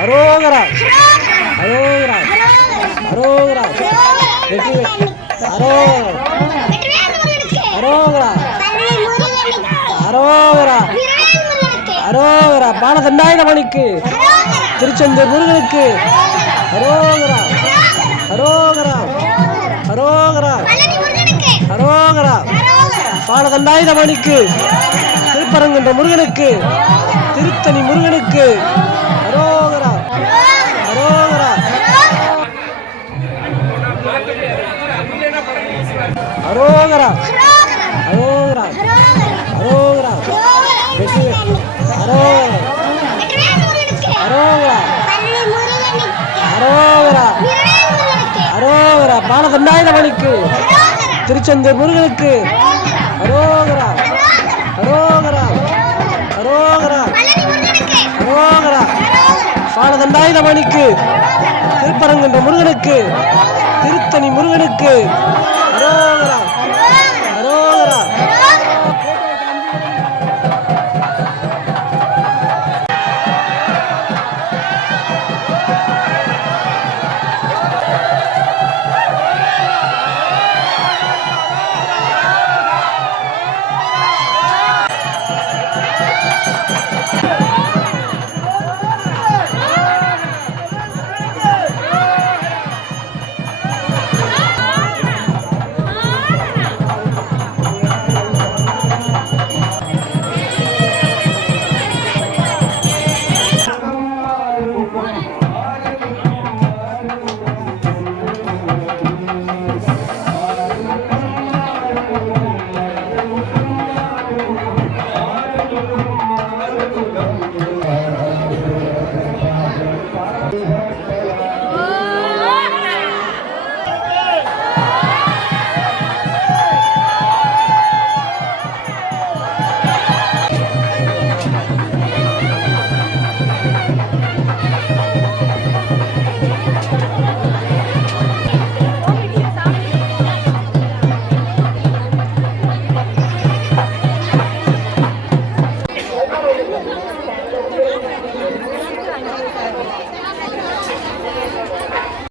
அரோகரா அரோகரா அரோகரா அரோகரா வெற்றி அரோகரா அரோகரா அரோகரா அரோகரா பாலதண்டாயுத மணிக்கு திருச்செந்தூர் முருகனுக்கு அரோகரா அரோகரா அரோகரா அரோகரா பாலதண்டாயுத மணிக்கு திருப்பரங்குன்ற முருகனுக்கு திருத்தணி முருகனுக்கு அரோகரா அரோகரா அரோகரா அரோகரா அரோகரா அரோகரா அரோகரா அரோகரா அரோகரா மணிக்கு திருச்செந்தூர் முருகனுக்கு அரோகரா அரோகரா. அரோகரா. அரோகரா. பாலதண்டாயுதமணிக்கு. திருப்பரங்குன்ற முருகனுக்கு. திருத்தணி முருகனுக்கு. அரோகரா. outro.